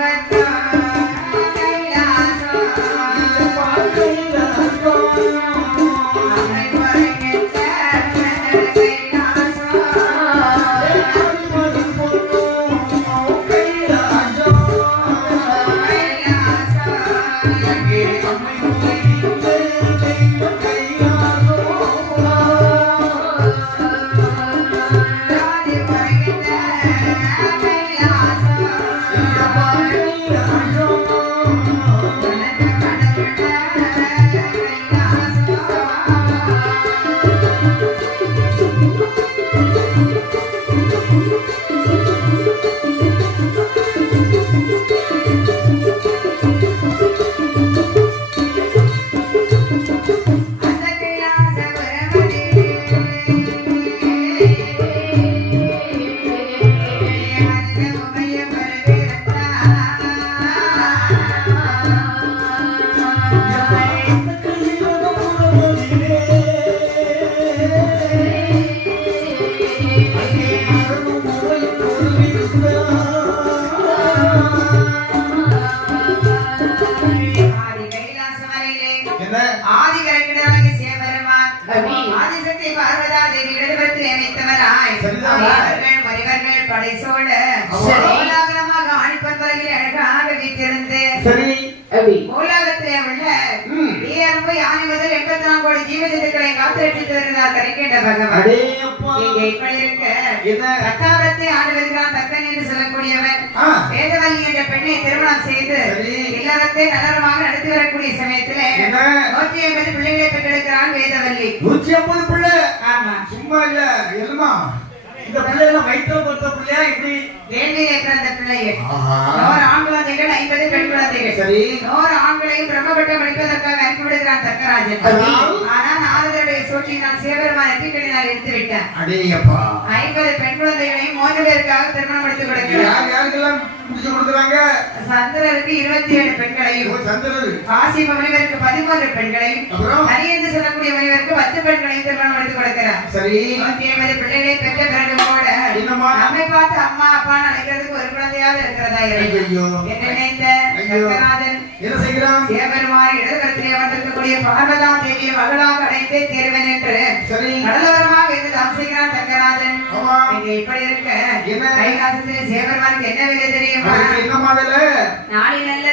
Thank you. Adishakti பார்வதா தேவி இடம்பெற்று நியமித்தவராய். தேவர்கள் மனிதர்கள் படைசோட ஆமா. கோலாகலமாக ஆணிப்பன்பலையில் அழகாக வீற்றிருந்து சரி அபி கோலாகத்திலே உள்ள யானை முதல் ஜீவஜந்துக்களை காத்திரட்சித்து வருகிறார் கரைக்கின்ற பகவான். இப்படி இருக்க ஆண்டு வருகிறான் தக்கன் என்று சொல்லக்கூடியவன். வேதவல்லி என்ற பெண்ணை திருமணம் செய்து சரி. இல்லறத்தை நலரமாக நடத்தி வரக்கூடிய சமயத்திலே என்ன? நூற்றி ஐம்பது பிள்ளைகளை பெற்றெடுக்கிறான் வேதவல்லி. நூற்றி ஐம்பது பிள்ளை? ஆமா. சும்மா இல்ல எல்மா. இந்த பிள்ளைல வயிற்றுல பொறுத்த பிள்ளையா இப்படி வேண்டியிலே பிறந்த பிள்ளைகள். ஆஹா. நூறு ஆண் குழந்தைகள் ஐம்பது பெண் குழந்தைகள். நூறு ஆண்களையும் பிரம்மபட்டம் படிப்பதற்காக தக்கராஜன் நாரதருடைய சூழ்ச்சியினால் சிவபெருமான் எடுத்து விட்டான் அடே அப்பா ஐம்பது பெண் குழந்தைகளையும் மூன்று பேருக்காக திருமணம் முடித்து கொடுக்கிறார் யாருக்கெல்லாம் முடிச்சு கொடுக்குறாங்க? சந்திரருக்கு இருபத்தி ஏழு பெண்களையும் காசி முனிவருக்கு பதிமூன்று பெண்களையும். ஹரி என்று சொல்லக்கூடிய முனிவருக்கு பத்து பெண்களையும் திருமணம் முடித்து கொடுக்கிறார் சரி. ஐம்பது பிள்ளைகளை பெற்ற பிறகு கூட? நம்மை பார்த்து அம்மா அப்பா அழைக்கிறதுக்கு ஒரு குழந்தையாவது இருக்கிறதா இறைவன்? ஐயோ. என்ன செய்கிறான்? சிவபெருமான் இடதுகரத்திலே வந்திருக்கக்கூடிய பார்வதா தேவியை மகளாக அடைந்தே தேர்வன் என்று சரி. கடலோரமாக இருந்து தவம் செய்கிறான் ஆமா. இங்க இப்படி இருக்க என்ன? கைலாசத்திலே சிவபெருமானுக்கு என்ன வேலை தெரியுமா? அவருக்கு என்ன மாதல நாடி நல்ல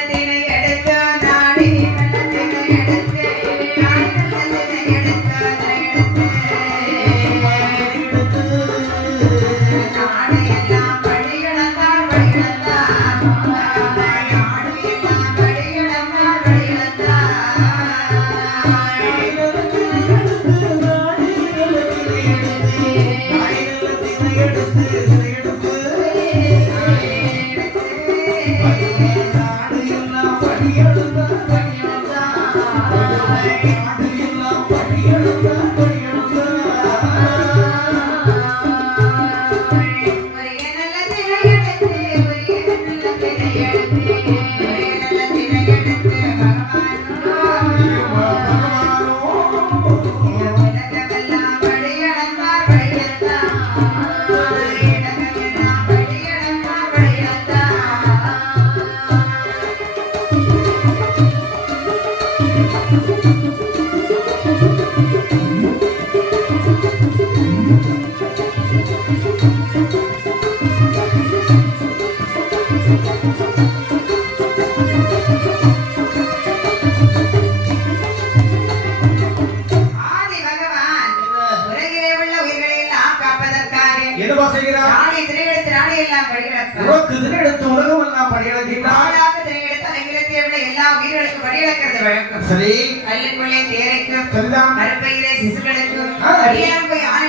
சரி. கல்லுக்குள்ளே தேரைக்கும் சரிதான். கருப்பையிலே சிசுகளுக்கும் ஆ. அடியான் போய் ஆணைவது